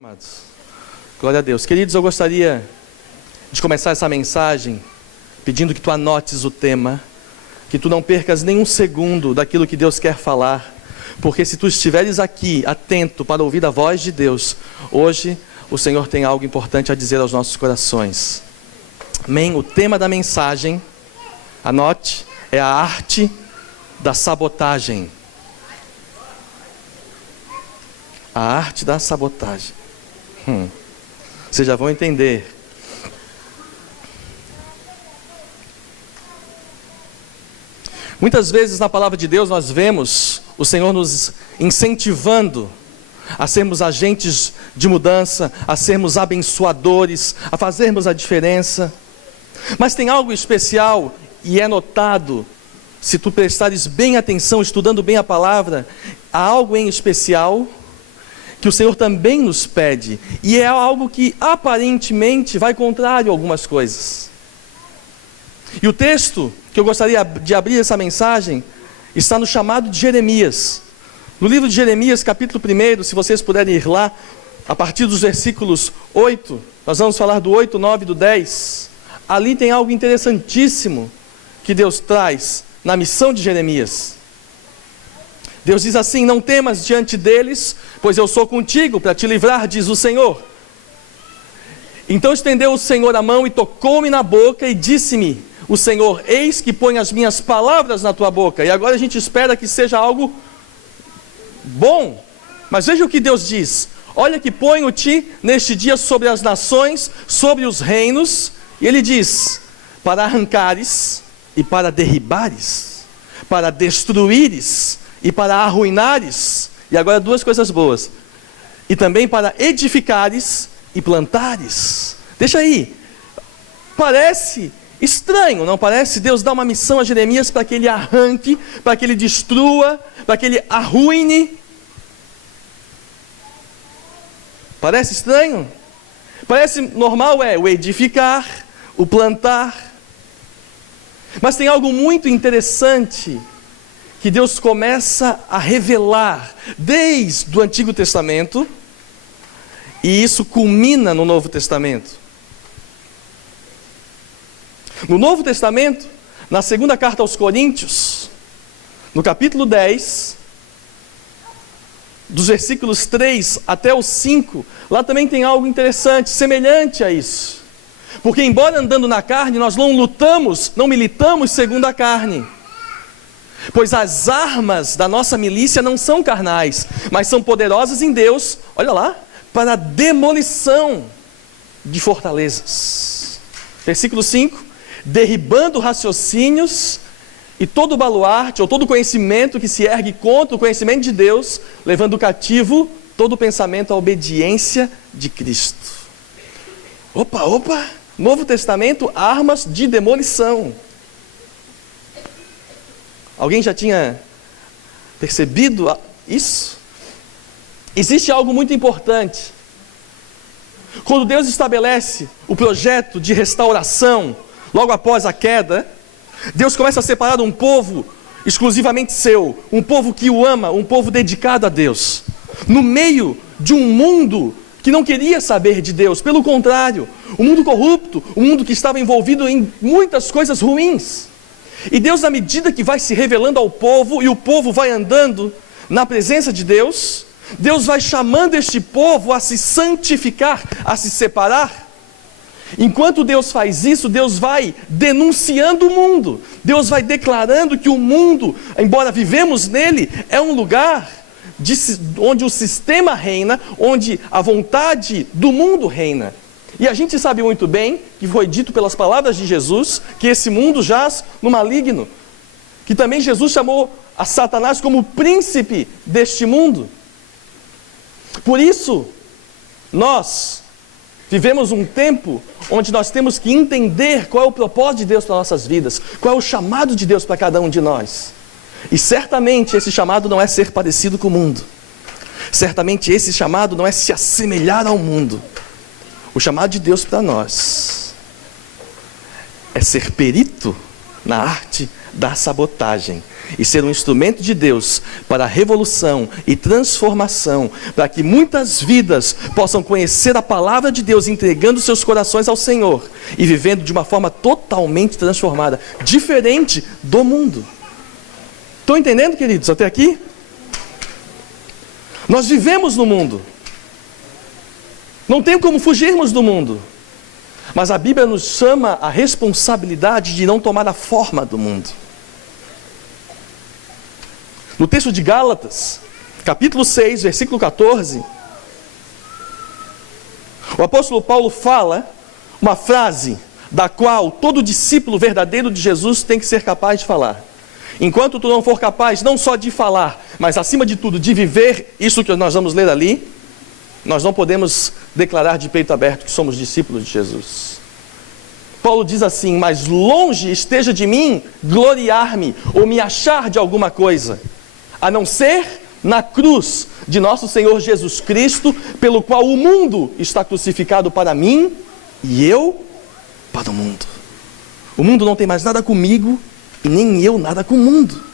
Amados, glória a Deus. Queridos, eu gostaria de começar essa mensagem pedindo que tu anotes o tema, que tu não percas nenhum segundo daquilo que Deus quer falar, porque se tu estiveres aqui atento para ouvir a voz de Deus, hoje o Senhor tem algo importante a dizer aos nossos corações. Amém? O tema da mensagem, anote, é a arte da sabotagem. A arte da sabotagem. Vocês já vão entender. Muitas vezes na palavra de Deus nós vemos o Senhor nos incentivando a sermos agentes de mudança, a sermos abençoadores, a fazermos a diferença. Mas tem algo especial e é notado, se tu prestares bem atenção, estudando bem a palavra, há algo em especial que o Senhor também nos pede, e é algo que aparentemente vai contrário a algumas coisas. E o texto que eu gostaria de abrir essa mensagem está no chamado de Jeremias. No livro de Jeremias, capítulo 1, se vocês puderem ir lá, a partir dos versículos 8, nós vamos falar do 8, 9 e do 10. Ali tem algo interessantíssimo que Deus traz na missão de Jeremias. Deus diz assim: não temas diante deles, pois eu sou contigo para te livrar, diz o Senhor. Então estendeu o Senhor a mão e tocou-me na boca e disse-me o Senhor: eis que põe as minhas palavras na tua boca. E agora a gente espera que seja algo bom, mas veja o que Deus diz: olha que ponho-te neste dia sobre as nações, sobre os reinos. E Ele diz: para arrancares e para derribares, para destruíres e para arruinares. E agora duas coisas boas: e também para edificares e plantares. Deixa aí, parece estranho, não parece? Deus dá uma missão a Jeremias para que ele arranque, para que ele destrua, para que ele arruine. Parece estranho? Parece normal, o edificar, o plantar. Mas tem algo muito interessante que Deus começa a revelar desde o Antigo Testamento, e isso culmina no Novo Testamento. No Novo Testamento, na segunda carta aos Coríntios, no capítulo 10, dos versículos 3 até os 5, lá também tem algo interessante, semelhante a isso. Porque embora andando na carne, nós não lutamos, não militamos segundo a carne. Pois as armas da nossa milícia não são carnais, mas são poderosas em Deus, olha lá, para a demolição de fortalezas. Versículo 5, derribando raciocínios e todo baluarte, ou todo conhecimento que se ergue contra o conhecimento de Deus, levando cativo todo pensamento à obediência de Cristo. Opa, Novo Testamento, armas de demolição. Alguém já tinha percebido isso? Existe algo muito importante. Quando Deus estabelece o projeto de restauração, logo após a queda, Deus começa a separar um povo exclusivamente seu, um povo que o ama, um povo dedicado a Deus, no meio de um mundo que não queria saber de Deus, pelo contrário, um mundo corrupto, um mundo que estava envolvido em muitas coisas ruins. E Deus, na medida que vai se revelando ao povo, e o povo vai andando na presença de Deus, Deus vai chamando este povo a se santificar, a se separar. Enquanto Deus faz isso, Deus vai denunciando o mundo, Deus vai declarando que o mundo, embora vivemos nele, é um lugar onde o sistema reina, onde a vontade do mundo reina. E a gente sabe muito bem, que foi dito pelas palavras de Jesus, que esse mundo jaz no maligno, que também Jesus chamou a Satanás como príncipe deste mundo. Por isso, nós vivemos um tempo onde nós temos que entender qual é o propósito de Deus para nossas vidas, qual é o chamado de Deus para cada um de nós. E certamente esse chamado não é ser parecido com o mundo. Certamente esse chamado não é se assemelhar ao mundo. O chamado de Deus para nós é ser perito na arte da sabotagem e ser um instrumento de Deus para a revolução e transformação, para que muitas vidas possam conhecer a palavra de Deus, entregando seus corações ao Senhor e vivendo de uma forma totalmente transformada, diferente do mundo. Estão entendendo, queridos, até aqui? Nós vivemos no mundo. Não tem como fugirmos do mundo. Mas a Bíblia nos chama a responsabilidade de não tomar a forma do mundo. No texto de Gálatas, capítulo 6, versículo 14, o apóstolo Paulo fala uma frase da qual todo discípulo verdadeiro de Jesus tem que ser capaz de falar. Enquanto tu não for capaz não só de falar, mas acima de tudo de viver isso que nós vamos ler ali, nós não podemos declarar de peito aberto que somos discípulos de Jesus. Paulo diz assim: mas longe esteja de mim gloriar-me ou me achar de alguma coisa, a não ser na cruz de nosso Senhor Jesus Cristo, pelo qual o mundo está crucificado para mim e eu para o mundo. O mundo não tem mais nada comigo e nem eu nada com o mundo.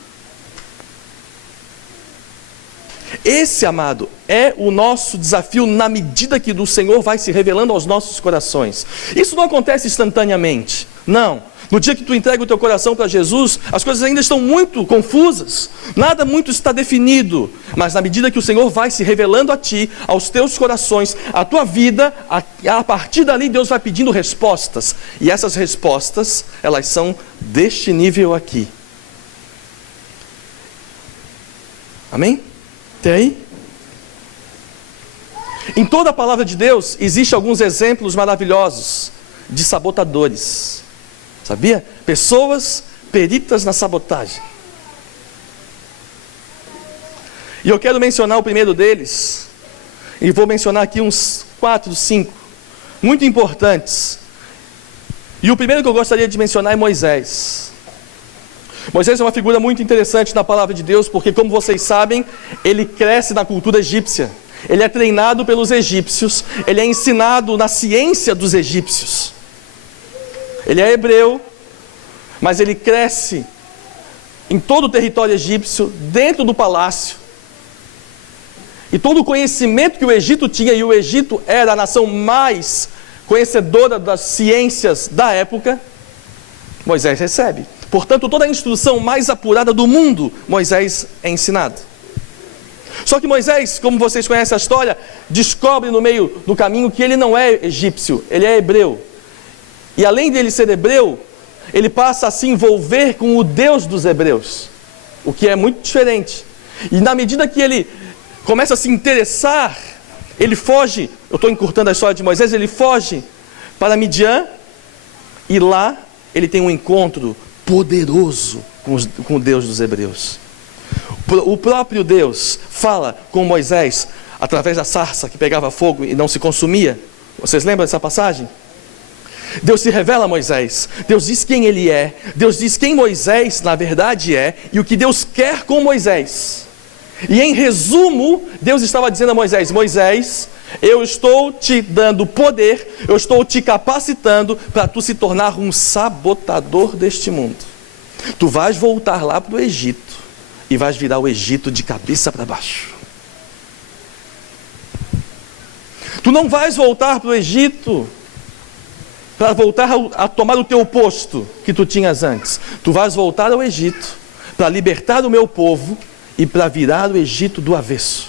Esse, amado, é o nosso desafio na medida que o Senhor vai se revelando aos nossos corações. Isso não acontece instantaneamente, não. No dia que tu entrega o teu coração para Jesus, as coisas ainda estão muito confusas, nada muito está definido, mas na medida que o Senhor vai se revelando a ti, aos teus corações, à tua vida, a partir dali Deus vai pedindo respostas, e essas respostas, elas são deste nível aqui. Amém? Até aí? Em toda a palavra de Deus, existem alguns exemplos maravilhosos de sabotadores. Sabia? Pessoas peritas na sabotagem. E eu quero mencionar o primeiro deles, e vou mencionar aqui uns 4, 5, muito importantes. E o primeiro que eu gostaria de mencionar é Moisés. Moisés é uma figura muito interessante na palavra de Deus, porque, como vocês sabem, ele cresce na cultura egípcia. Ele é treinado pelos egípcios, ele é ensinado na ciência dos egípcios. Ele é hebreu, mas ele cresce em todo o território egípcio, dentro do palácio. E todo o conhecimento que o Egito tinha, e o Egito era a nação mais conhecedora das ciências da época, Moisés recebe. Portanto, toda a instrução mais apurada do mundo, Moisés é ensinado. Só que Moisés, como vocês conhecem a história, descobre no meio do caminho que ele não é egípcio, ele é hebreu. E além dele ser hebreu, ele passa a se envolver com o Deus dos hebreus, o que é muito diferente. E na medida que ele começa a se interessar, ele foge, eu estou encurtando a história de Moisés, ele foge para Midian, e lá ele tem um encontro poderoso com o Deus dos hebreus. O próprio Deus fala com Moisés através da sarça que pegava fogo e não se consumia. Vocês lembram dessa passagem? Deus se revela a Moisés, Deus diz quem ele é, Deus diz quem Moisés na verdade é e o que Deus quer com Moisés. E em resumo, Deus estava dizendo a Moisés: Moisés, eu estou te dando poder, eu estou te capacitando para tu se tornar um sabotador deste mundo. Tu vais voltar lá para o Egito e vais virar o Egito de cabeça para baixo. Tu não vais voltar para o Egito para voltar a tomar o teu posto que tu tinhas antes. Tu vais voltar ao Egito para libertar o meu povo e para virar o Egito do avesso.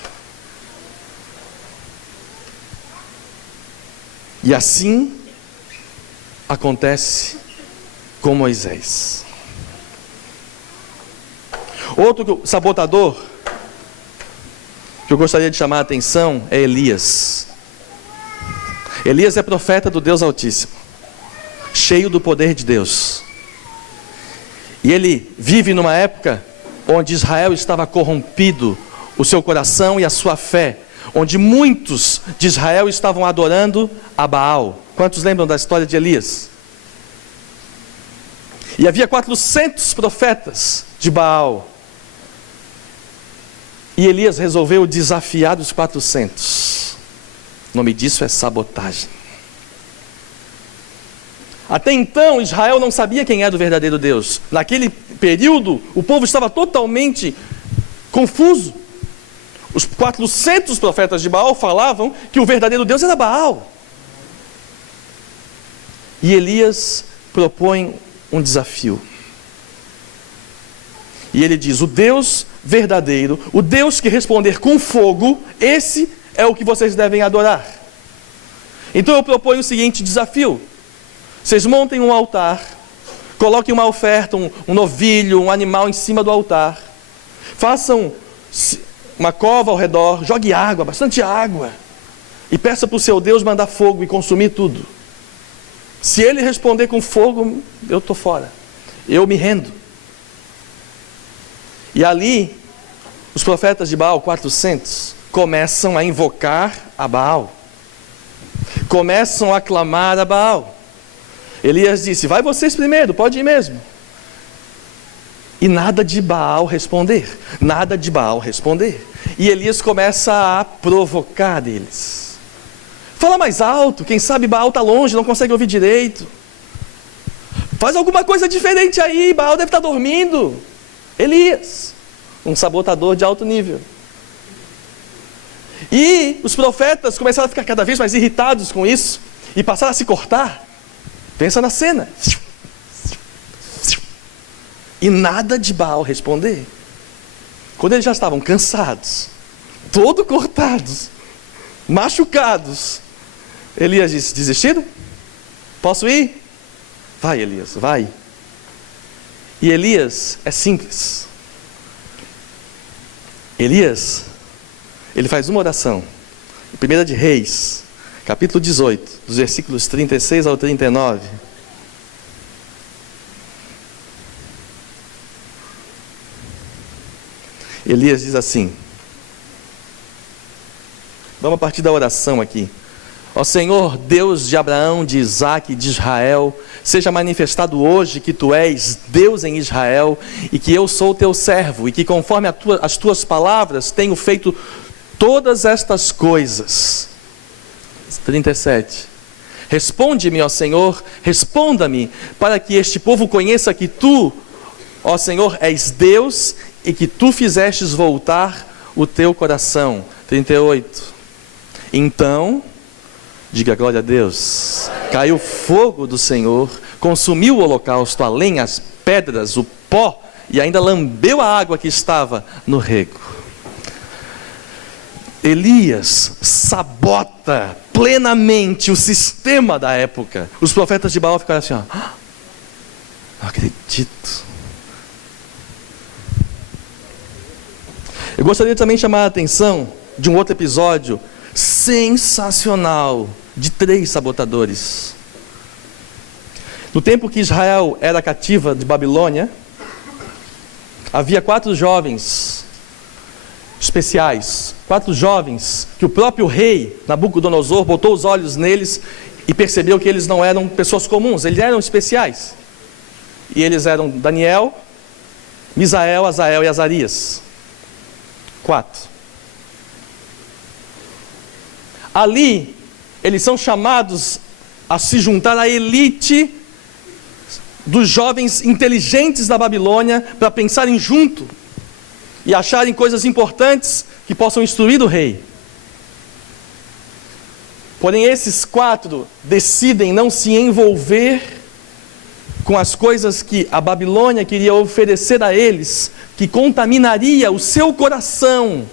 E assim acontece com Moisés. Outro sabotador que eu gostaria de chamar a atenção é Elias. Elias é profeta do Deus Altíssimo, cheio do poder de Deus. E ele vive numa época onde Israel estava corrompido, o seu coração e a sua fé, onde muitos de Israel estavam adorando a Baal. Quantos lembram da história de Elias? E havia 400 profetas de Baal. E Elias resolveu desafiar os 400. O nome disso é sabotagem. Até então, Israel não sabia quem era o verdadeiro Deus. Naquele período, o povo estava totalmente confuso. Os 400 profetas de Baal falavam que o verdadeiro Deus era Baal. E Elias propõe um desafio. E ele diz: o Deus verdadeiro, o Deus que responder com fogo, esse é o que vocês devem adorar. Então eu proponho o seguinte desafio: vocês montem um altar, coloquem uma oferta, um novilho, um animal em cima do altar, façam uma cova ao redor, jogue água, bastante água, e peça para o seu Deus mandar fogo e consumir tudo. Se ele responder com fogo, eu estou fora, eu me rendo. E ali, os profetas de Baal, 400, começam a invocar a Baal, começam a clamar a Baal. Elias disse: vai vocês primeiro, pode ir mesmo. E nada de Baal responder, nada de Baal responder. E Elias começa a provocar deles. Fala mais alto, quem sabe Baal está longe, não consegue ouvir direito. Faz alguma coisa diferente aí, Baal deve estar dormindo. Elias, um sabotador de alto nível. E os profetas começaram a ficar cada vez mais irritados com isso e passaram a se cortar. Pensa na cena. E nada de Baal responder. Quando eles já estavam cansados, todos cortados, machucados, Elias disse: desistiram? Posso ir? Vai, Elias, vai. E Elias é simples. Elias, ele faz uma oração. 1 de Reis, capítulo 18, dos versículos 36 ao 39. Elias diz assim, vamos a partir da oração aqui. Ó Senhor, Deus de Abraão, de Isaque e de Israel, seja manifestado hoje que Tu és Deus em Israel e que eu sou Teu servo e que conforme as Tuas palavras tenho feito todas estas coisas. 37. Responde-me, ó Senhor, responda-me, para que este povo conheça que Tu, ó Senhor, és Deus e que Tu fizestes voltar o Teu coração. 38. Então, diga glória a Deus, caiu fogo do Senhor, consumiu o holocausto, a lenha, as pedras, o pó, e ainda lambeu a água que estava no rego. Elias sabota plenamente o sistema da época. Os profetas de Baal ficaram assim, ó, não acredito. Eu gostaria também de chamar a atenção de um outro episódio sensacional de 3 sabotadores. No tempo que Israel era cativa de Babilônia, havia 4 jovens especiais, 4 jovens que o próprio rei Nabucodonosor botou os olhos neles e percebeu que eles não eram pessoas comuns, eles eram especiais. E eles eram Daniel, Misael, Azael e Azarias. 4. Ali, eles são chamados a se juntar à elite dos jovens inteligentes da Babilônia para pensarem junto e acharem coisas importantes que possam instruir o rei. Porém, esses 4 decidem não se envolver com as coisas que a Babilônia queria oferecer a eles, que contaminaria o seu coração,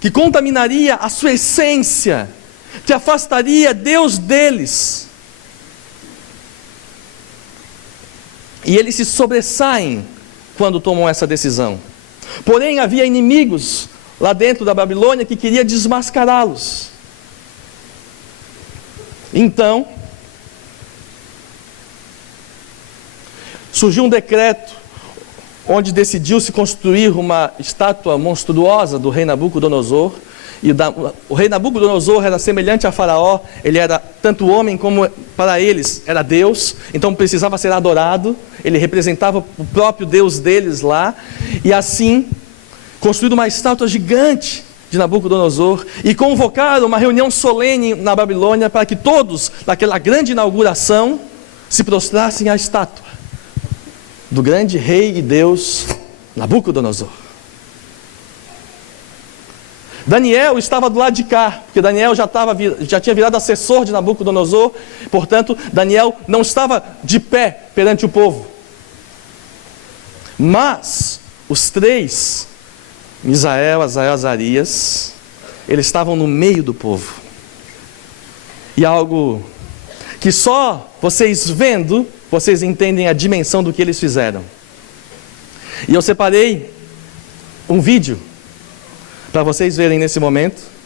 que contaminaria a sua essência, que afastaria Deus deles. E eles se sobressaem quando tomam essa decisão. Porém, havia inimigos lá dentro da Babilônia que queria desmascará-los. Então, surgiu um decreto onde decidiu-se construir uma estátua monstruosa do rei Nabucodonosor. E o rei Nabucodonosor era semelhante a Faraó, ele era tanto homem como para eles era Deus, então precisava ser adorado, ele representava o próprio Deus deles lá, e assim construíram uma estátua gigante de Nabucodonosor e convocaram uma reunião solene na Babilônia para que todos, naquela grande inauguração, se prostrassem à estátua do grande rei e Deus Nabucodonosor. Daniel estava do lado de cá, porque Daniel já tinha virado assessor de Nabucodonosor, portanto, Daniel não estava de pé perante o povo. Mas os três, Misael, Azael, Azarias, eles estavam no meio do povo. E algo que só vocês vendo, vocês entendem a dimensão do que eles fizeram. E eu separei um vídeo para vocês verem nesse momento.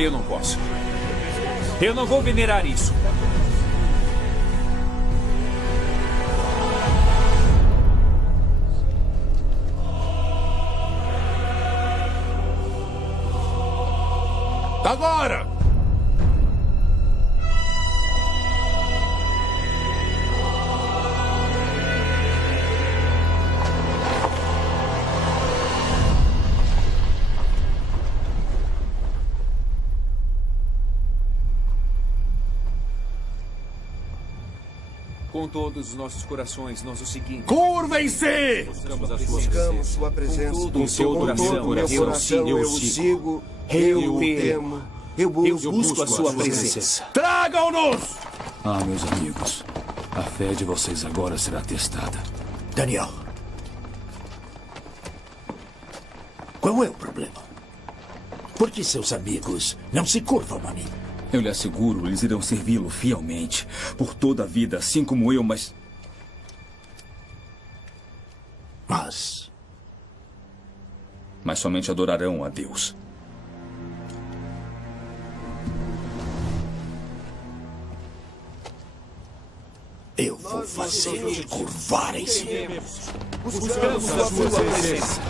Eu não posso. Eu não vou venerar isso. Agora! Com todos os nossos corações, nós o seguimos. Curvem-se! Buscamos sua presença Com todo o seu coração, meu coração, eu o sigo, eu o temo, eu busco a sua presença. Tragam-nos! Ah, meus amigos, a fé de vocês agora será testada. Daniel, qual é o problema? Por que seus amigos não se curvam a mim? Eu lhe asseguro, eles irão servi-lo fielmente por toda a vida, assim como eu, mas... Mas somente adorarão a Deus. Eu vou fazê-los curvarem-se. Buscamos a sua presença.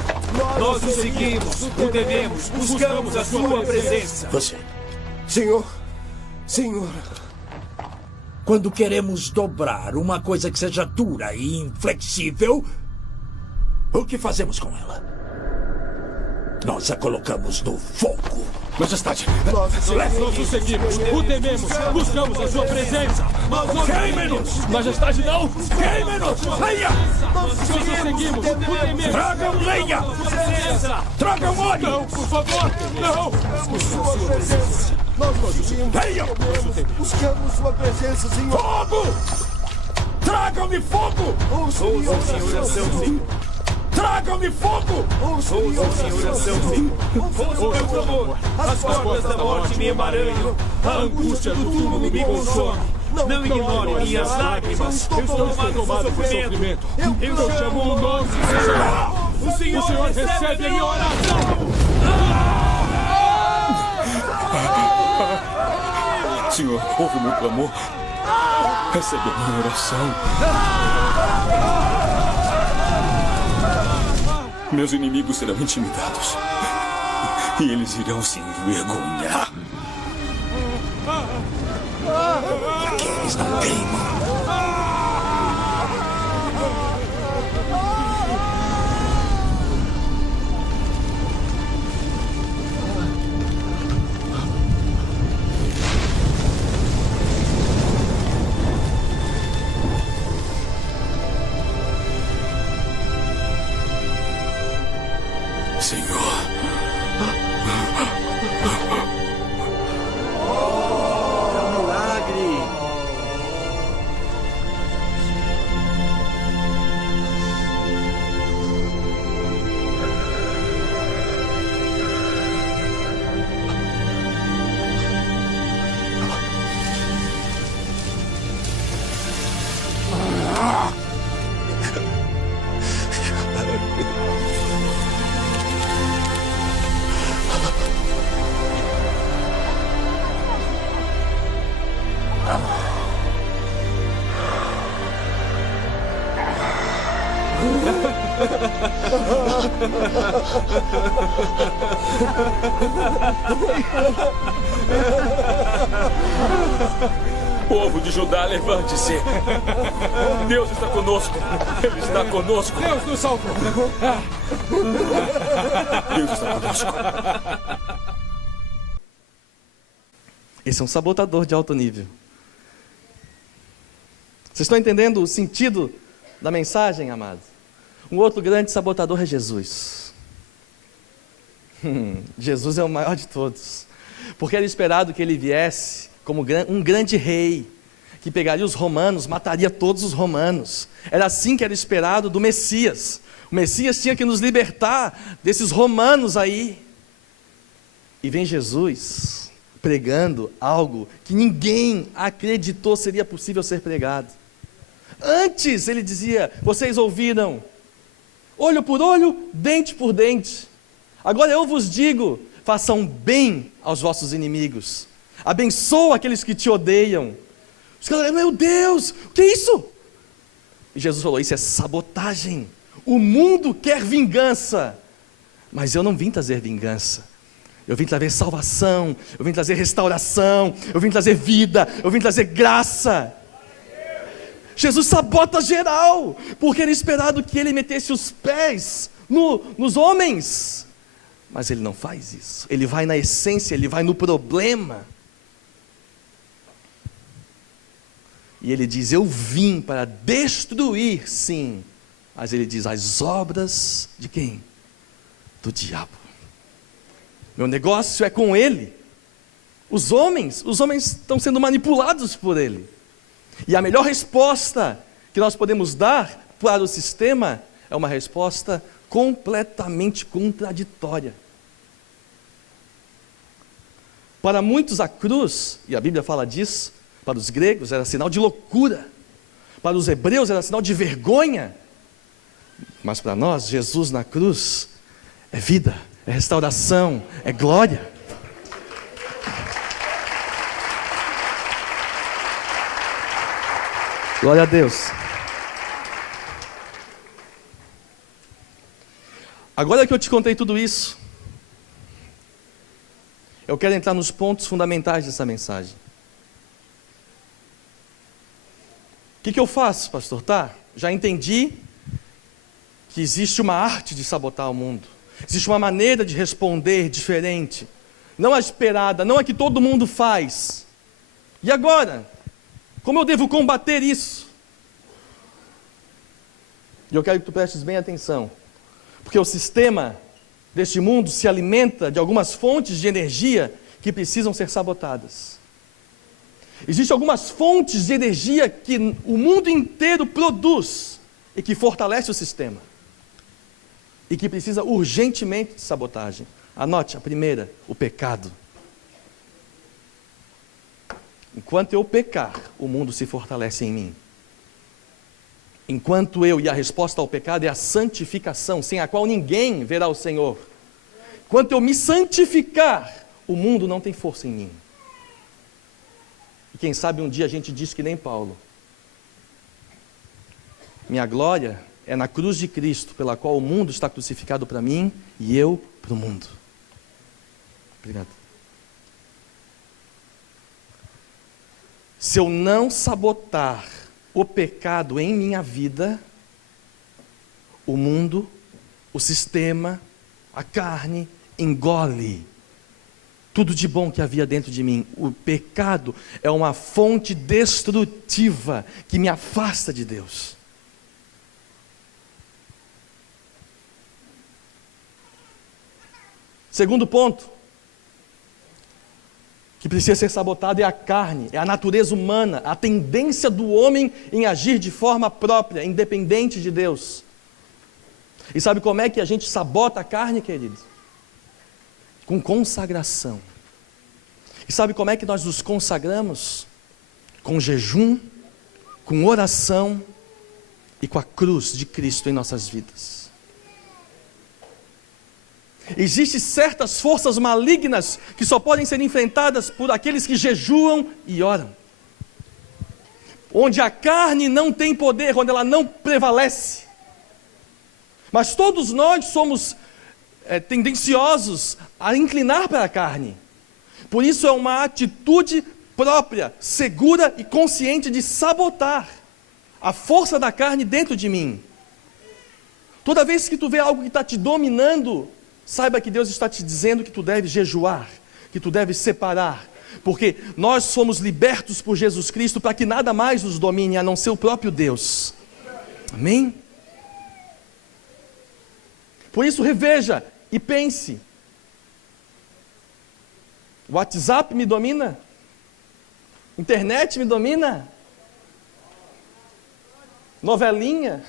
Nós o seguimos, o tememos, buscamos a sua presença. Você. Senhor, quando queremos dobrar uma coisa que seja dura e inflexível, o que fazemos com ela? Nós a colocamos no fogo. Majestade! Nós o seguimos, o tememos, buscamos a sua presença. Queime-nos! Majestade, não! Queime-nos! Lenha! Nós o seguimos, o tememos. Tragam lenha! Tragam óleo! Não, por favor, não! Sua presença! Nós Venham! buscamos sua presença, Senhor! Fogo! Tragam-me fogo! Senhor, Tragam-me fogo! Por favor, as cordas da morte me emaranham, a angústia do túmulo me consome. Não ignore minhas lágrimas, eu estou tomado por sofrimento. Eu chamo o nome do Senhor. O Senhor recebe a minha oração. Senhor, ouve o meu clamor. Recebe a minha oração. Meus inimigos serão intimidados. E eles irão se envergonhar. Aqueles não queimam. Senhor. Povo de Judá, levante-se. Deus está conosco. Ele está conosco. Deus nos salvou. Deus está conosco. Esse é um sabotador de alto nível. Vocês estão entendendo o sentido da mensagem, amados? Um outro grande sabotador é Jesus. Jesus é o maior de todos. Porque era esperado que ele viesse como um grande rei, que pegaria os romanos, mataria todos os romanos. Era assim que era esperado do Messias. O Messias tinha que nos libertar desses romanos aí. E vem Jesus pregando algo que ninguém acreditou seria possível ser pregado. Antes ele dizia: vocês ouviram, olho por olho, dente por dente. Agora eu vos digo, façam bem aos vossos inimigos, abençoa aqueles que te odeiam. Os caras, meu Deus, o que é isso? E Jesus falou: isso é sabotagem. O mundo quer vingança, mas eu não vim trazer vingança. Eu vim trazer salvação, eu vim trazer restauração, eu vim trazer vida, eu vim trazer graça. Jesus sabota geral, porque era esperado que ele metesse os pés nos homens. Mas ele não faz isso, ele vai na essência, ele vai no problema. E ele diz: eu vim para destruir, sim. Mas ele diz: as obras de quem? Do diabo. Meu negócio é com ele. Os homens estão sendo manipulados por ele. E a melhor resposta que nós podemos dar para o sistema é uma resposta completamente contraditória. Para muitos a cruz, e a Bíblia fala disso, para os gregos era sinal de loucura, para os hebreus era sinal de vergonha, mas para nós, Jesus na cruz é vida, é restauração, é glória. Glória a Deus. Agora que eu te contei tudo isso, eu quero entrar nos pontos fundamentais dessa mensagem. O que eu faço, pastor? Já entendi que existe uma arte de sabotar o mundo. Existe uma maneira de responder diferente. Não a esperada, não a que todo mundo faz. E agora? Como eu devo combater isso? E eu quero que tu prestes bem atenção. Porque o sistema deste mundo se alimenta de algumas fontes de energia que precisam ser sabotadas. Existem algumas fontes de energia que o mundo inteiro produz e que fortalece o sistema. E que precisa urgentemente de sabotagem. Anote a primeira: o pecado. Enquanto eu pecar, o mundo se fortalece em mim. Enquanto e a resposta ao pecado é a santificação, sem a qual ninguém verá o Senhor. Enquanto eu me santificar, o mundo não tem força em mim. E quem sabe um dia a gente diz que nem Paulo: minha glória é na cruz de Cristo, pela qual o mundo está crucificado para mim e eu para o mundo. Obrigado. Se eu não sabotar o pecado em minha vida, o mundo, o sistema, a carne engole tudo de bom que havia dentro de mim. O pecado é uma fonte destrutiva que me afasta de Deus. Segundo ponto que precisa ser sabotado é a carne, é a natureza humana, a tendência do homem em agir de forma própria, independente de Deus. E sabe como é que a gente sabota a carne, querido? Com consagração. E sabe como é que nós nos consagramos? Com jejum, com oração e com a cruz de Cristo em nossas vidas. Existem certas forças malignas que só podem ser enfrentadas por aqueles que jejuam e oram. Onde a carne não tem poder, onde ela não prevalece. Mas todos nós somos tendenciosos a inclinar para a carne. Por isso é uma atitude própria, segura e consciente de sabotar a força da carne dentro de mim. Toda vez que tu vê algo que está te dominando, saiba que Deus está te dizendo que tu deve jejuar, que tu deve separar, porque nós somos libertos por Jesus Cristo para que nada mais nos domine a não ser o próprio Deus. Amém? Por isso reveja e pense: o WhatsApp me domina? Internet me domina? Novelinha?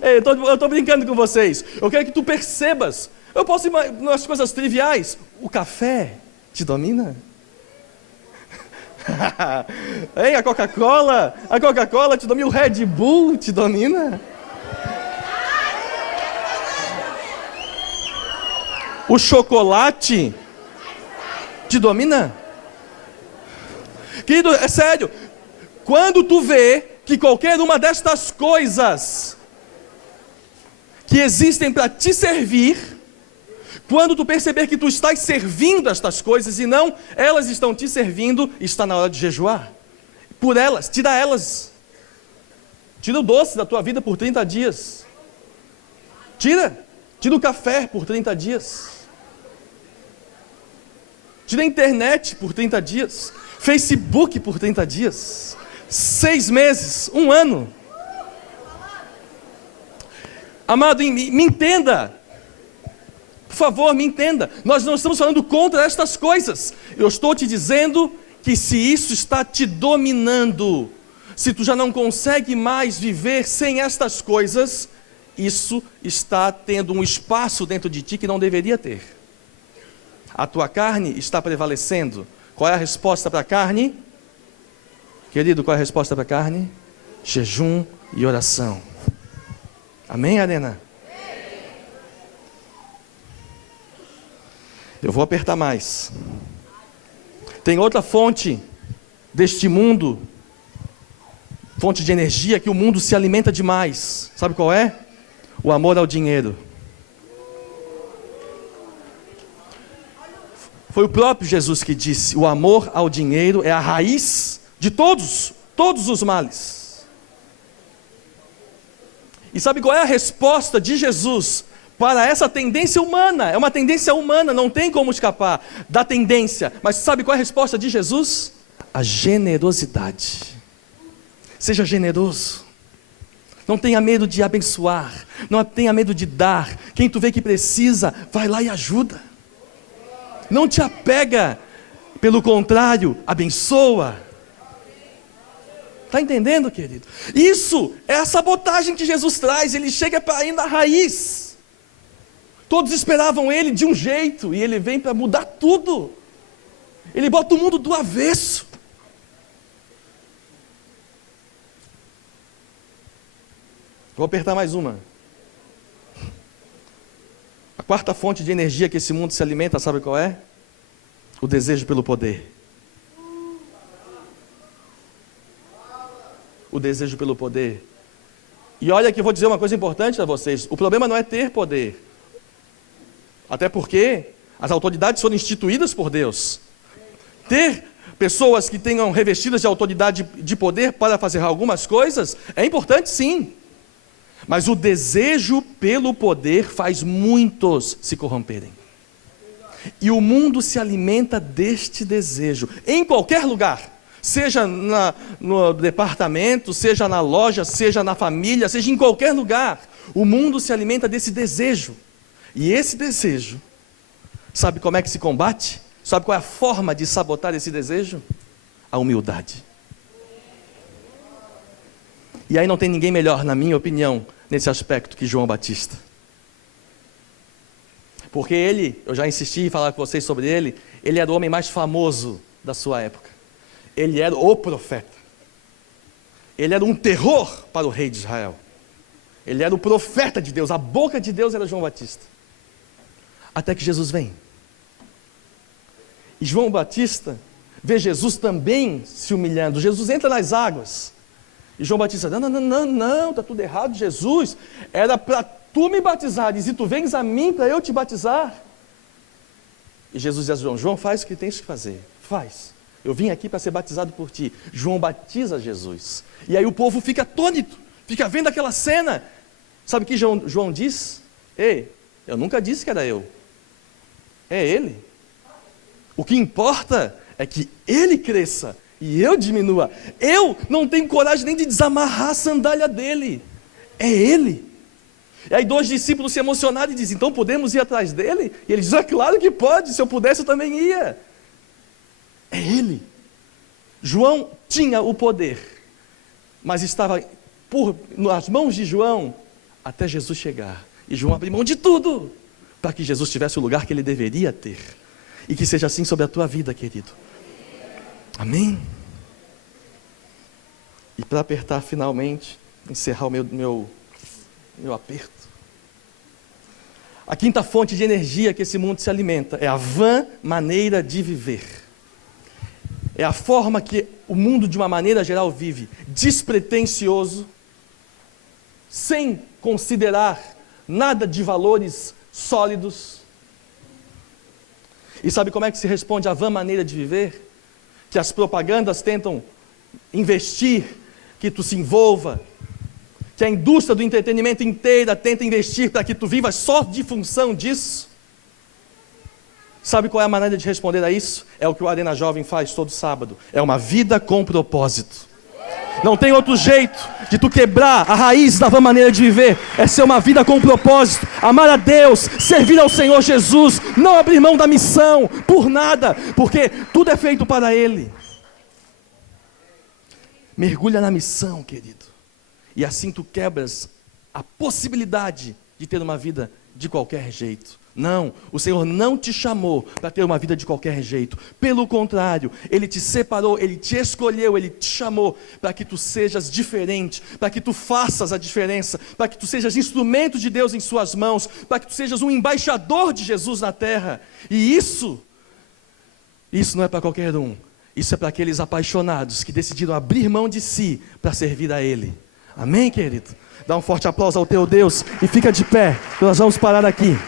Eu estou brincando com vocês. Eu quero que tu percebas. Eu posso ir nas coisas triviais. O café te domina? Ei, a Coca-Cola te domina? O Red Bull te domina? O chocolate te domina? Querido, é sério. Quando tu vê que qualquer uma destas coisas que existem para te servir, quando tu perceber que tu estás servindo estas coisas e não elas estão te servindo, está na hora de jejuar. Por elas, tira elas. Tira o doce da tua vida por 30 dias. Tira o café por 30 dias. Tira a internet por 30 dias. Facebook por 30 dias. 6 meses, 1 ano. Amado, me entenda. Por favor, me entenda. Nós não estamos falando contra estas coisas. Eu estou te dizendo que se isso está te dominando, se tu já não consegue mais viver sem estas coisas, isso está tendo um espaço dentro de ti que não deveria ter. A tua carne está prevalecendo. Qual é a resposta para a carne? Querido, qual é a resposta para a carne? Jejum e oração. Amém, Arena? Eu vou apertar mais. Tem outra fonte deste mundo, fonte de energia que o mundo se alimenta demais. Sabe qual é? O amor ao dinheiro. Foi o próprio Jesus que disse: o amor ao dinheiro é a raiz de todos os males. E sabe qual é a resposta de Jesus para essa tendência humana? É uma tendência humana, não tem como escapar da tendência. Mas sabe qual é a resposta de Jesus? A generosidade. Seja generoso. Não tenha medo de abençoar. Não tenha medo de dar. Quem tu vê que precisa, vai lá e ajuda. Não te apega, pelo contrário, abençoa. Está entendendo, querido? Isso é a sabotagem que Jesus traz. Ele chega para ir na raiz. Todos esperavam ele de um jeito, e ele vem para mudar tudo. Ele bota o mundo do avesso. Vou apertar mais uma. A quarta fonte de energia que esse mundo se alimenta, sabe qual é? O desejo pelo poder. O desejo pelo poder. E olha que eu vou dizer uma coisa importante a vocês. O problema não é ter poder. Até porque as autoridades foram instituídas por Deus. Ter pessoas que tenham revestidas de autoridade de poder para fazer algumas coisas é importante, sim. Mas o desejo pelo poder faz muitos se corromperem. E o mundo se alimenta deste desejo, em qualquer lugar. Seja no departamento, seja na loja, seja na família, seja em qualquer lugar. O mundo se alimenta desse desejo. E esse desejo, sabe como é que se combate? Sabe qual é a forma de sabotar esse desejo? A humildade. E aí não tem ninguém melhor, na minha opinião, nesse aspecto que João Batista. Porque ele, eu já insisti em falar com vocês sobre ele era o homem mais famoso da sua época. Ele era o profeta. Ele era um terror para o rei de Israel. Ele era o profeta de Deus, a boca de Deus era João Batista. Até que Jesus vem. E João Batista vê Jesus também se humilhando. Jesus entra nas águas. E João Batista, não, está tudo errado, Jesus, era para tu me batizares, e tu vens a mim para eu te batizar. E Jesus diz a João, faz o que tens que fazer, faz. Eu vim aqui para ser batizado por ti. João batiza Jesus. E aí o povo fica atônito, fica vendo aquela cena. Sabe o que João diz? Ei, eu nunca disse que era eu. É ele. O que importa é que ele cresça e eu diminua. Eu não tenho coragem nem de desamarrar a sandália dele. É ele. E aí 2 discípulos se emocionaram e dizem, então podemos ir atrás dele? E ele diz, claro que pode, se eu pudesse eu também ia. É ele. João tinha o poder, mas estava nas mãos de João até Jesus chegar. E João abriu mão de tudo para que Jesus tivesse o lugar que ele deveria ter. E que seja assim sobre a tua vida, querido. Amém? E para apertar finalmente, encerrar o meu aperto. A quinta fonte de energia que esse mundo se alimenta é a vã maneira de viver. É a forma que o mundo de uma maneira geral vive, despretensioso, sem considerar nada de valores sólidos. E sabe como é que se responde à vã maneira de viver? Que as propagandas tentam investir, que tu se envolva, que a indústria do entretenimento inteira tenta investir para que tu vivas só de função disso. Sabe qual é a maneira de responder a isso? É o que o Arena Jovem faz todo sábado. É uma vida com propósito. Não tem outro jeito de tu quebrar a raiz da vã maneira de viver. É ser uma vida com propósito. Amar a Deus, servir ao Senhor Jesus. Não abrir mão da missão por nada, porque tudo é feito para Ele. Mergulha na missão, querido. E assim tu quebras a possibilidade de ter uma vida de qualquer jeito. Não, o Senhor não te chamou para ter uma vida de qualquer jeito. Pelo contrário, Ele te separou, Ele te escolheu, Ele te chamou para que tu sejas diferente, para que tu faças a diferença, para que tu sejas instrumento de Deus em suas mãos, para que tu sejas um embaixador de Jesus na terra. E isso não é para qualquer um. Isso é para aqueles apaixonados que decidiram abrir mão de si para servir a Ele. Amém, querido? Dá um forte aplauso ao teu Deus e fica de pé, nós vamos parar aqui.